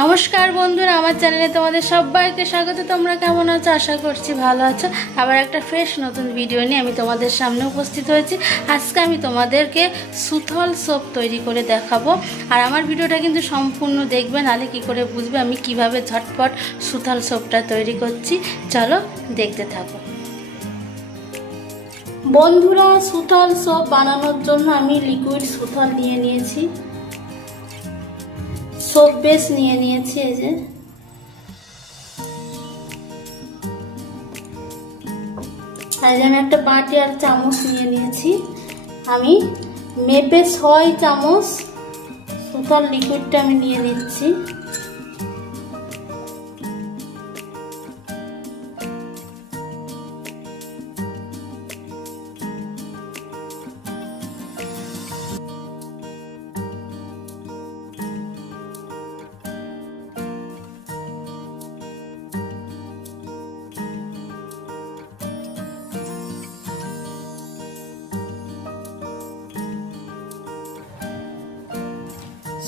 নমস্কার বন্ধুরা, আমার চ্যানেলে তোমাদের সবাইকে স্বাগত। তোমরা কেমন আছো? আশা করছি ভালো আছো। আবার একটা ফ্রেশ নতুন ভিডিও নিয়ে আমি তোমাদের সামনে উপস্থিত হয়েছি। আজকে আমি তোমাদেরকে সুথল সোপ তৈরি করে দেখাবো। আর আমার ভিডিওটা কিন্তু সম্পূর্ণ দেখবে, নাহলে কি করে বুঝবে আমি কিভাবে ঝটপট সুথল সোপটা তৈরি করছি। চলো দেখতে থাকো বন্ধুরা। সুথল সোপ বানানোর জন্য আমি লিকুইড সুথল নিয়ে নিয়েছি, সোপ বেস নিয়ে নিয়েছি। এই যে আমি একটা বাটি আর চামচ নিয়ে নিয়েছি। আমি মেপে 6 চামচ সুথল লিকুইডটা আমি নিয়ে নিচ্ছি।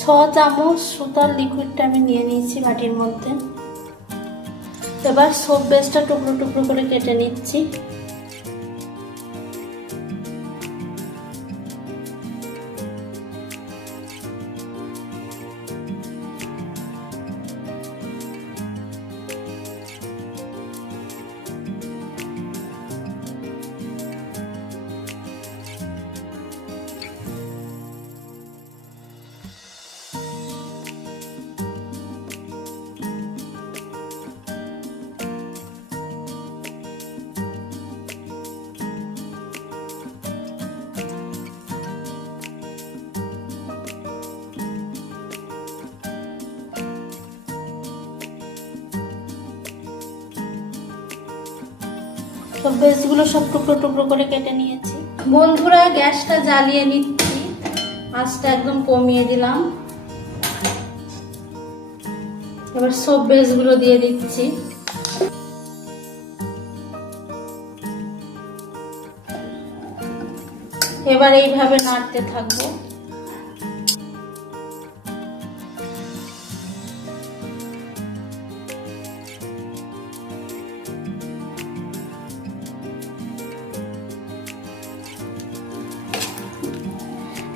ছ চামচ সুতার লিকুইডটা আমি নিয়ে নিয়েছি বাটির মধ্যে। এবার সোপ বেসটা টুকরো টুকরো করে কেটে নিচ্ছি। সব বেসগুলো সব টুকরো টুকরো করে কেটে নিয়েছি। বন্ধুরা, গ্যাসটা জ্বালিয়ে নিচ্ছি, আঁচটা একদম কমিয়ে দিলাম। এবার সব বেসগুলো দিয়ে দিচ্ছি। এবার এইভাবে নাড়তে থাকবো।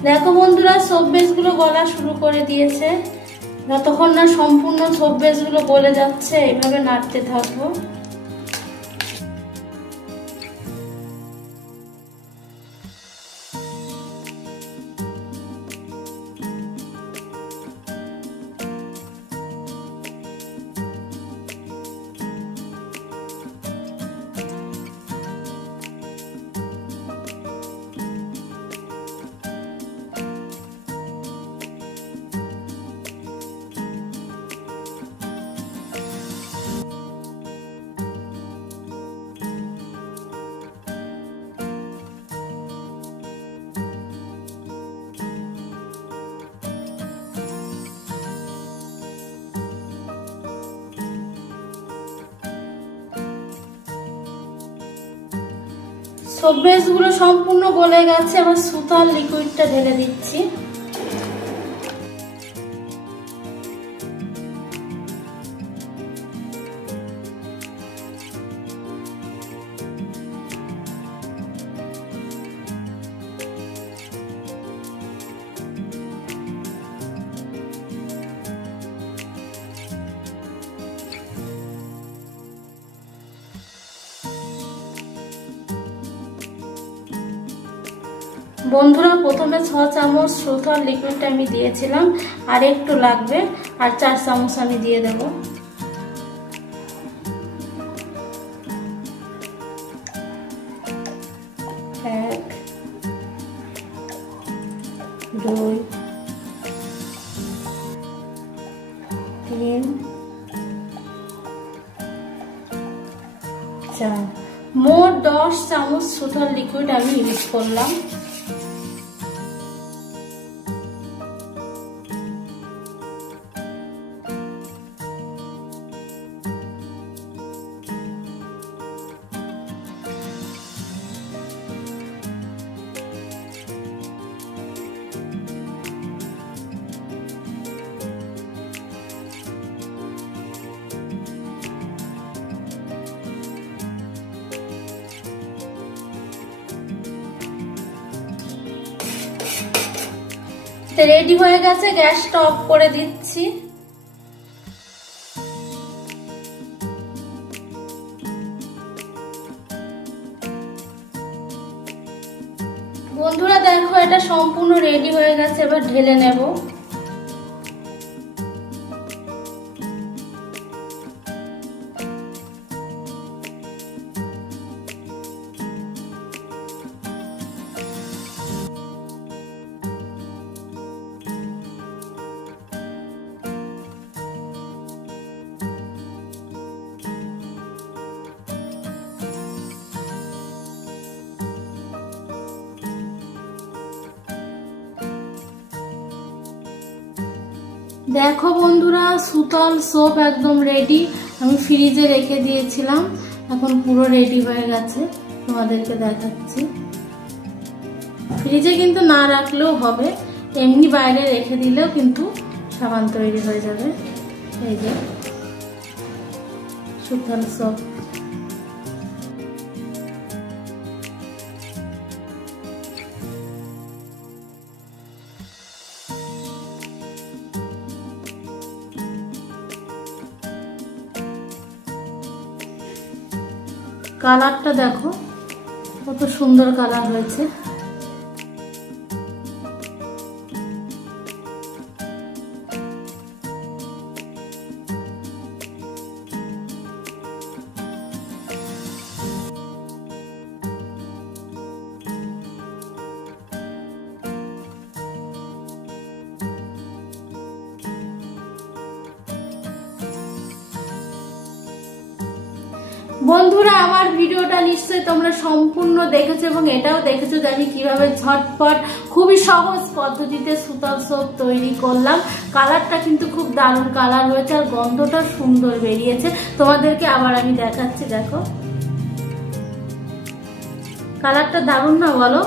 দেখো বন্ধুরা, সোপ বেসগুলো গলা শুরু করে দিয়েছে। যতক্ষণ না সম্পূর্ণ সোপ বেসগুলো গলে যাচ্ছে এইভাবে নাড়তে থাকবো। সোপ বেসগুলো সম্পূর্ণ গলে গেছে। এবার সুতার লিকুইডটা ঢেলে দিচ্ছি। বন্ধুরা, প্রথমে 6 চামচ সুথল লিকুইডটা আমি দিয়েছিলাম, আর একটু লাগবে, আর 4 চামচ আমি দিয়ে দেব। এক, দুই, তিন, চার। মোট 10 চামচ সুথল লিকুইড আমি ইউজ করলাম। রেডি হয়ে গেছে, গ্যাসটা অফ করে দিচ্ছি। বন্ধুরা দেখো এটা সম্পূর্ণ রেডি হয়ে গেছে, এবার ঢেলে নেব। দেখো বন্ধুরা সুতল সোপ একদম রেডি। আমি ফ্রিজে রেখে দিয়েছিলাম, এখন পুরো রেডি হয়ে গেছে, তোমাদেরকে দেখাচ্ছি। ফ্রিজে কিন্তু না রাখলেও হবে, এমনি বাইরে রেখে দিলেও কিন্তু সাবান তৈরি হয়ে যাবে। এই যে সুতল সোপ। কালারটা দেখো কত সুন্দর কালার হয়েছে। বন্ধুরা আমার ভিডিওটা নিশ্চয়ই তোমরা সম্পূর্ণ দেখেছো এবং এটাও দেখেছো যে আমি কিভাবে ঝটপট খুবই সহজ পদ্ধতিতে সুতল সোপ তৈরি করলাম। কালারটা কিন্তু খুব দারুণ কালার হয়েছে আর গন্ধটা সুন্দর বেরিয়েছে। তোমাদেরকে আবার আমি দেখাচ্ছি, দেখো কালারটা দারুণ না বলো?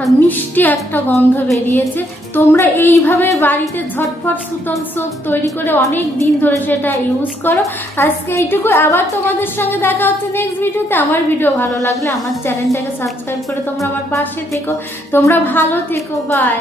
আর মিষ্টি একটা গন্ধ বেরিয়েছে। তোমরা এইভাবে বাড়িতে ঝটপট সুতল সোপ তৈরি করে অনেক দিন ধরে সেটা ইউজ করো। আজকে এইটুকু, আবার তোমাদের সঙ্গে দেখা হচ্ছে নেক্সট ভিডিওতে। আমার ভিডিও ভালো লাগলে আমার চ্যানেলটাকে সাবস্ক্রাইব করে তোমরা আমার পাশে থেকো। তোমরা ভালো থেকো, বাই।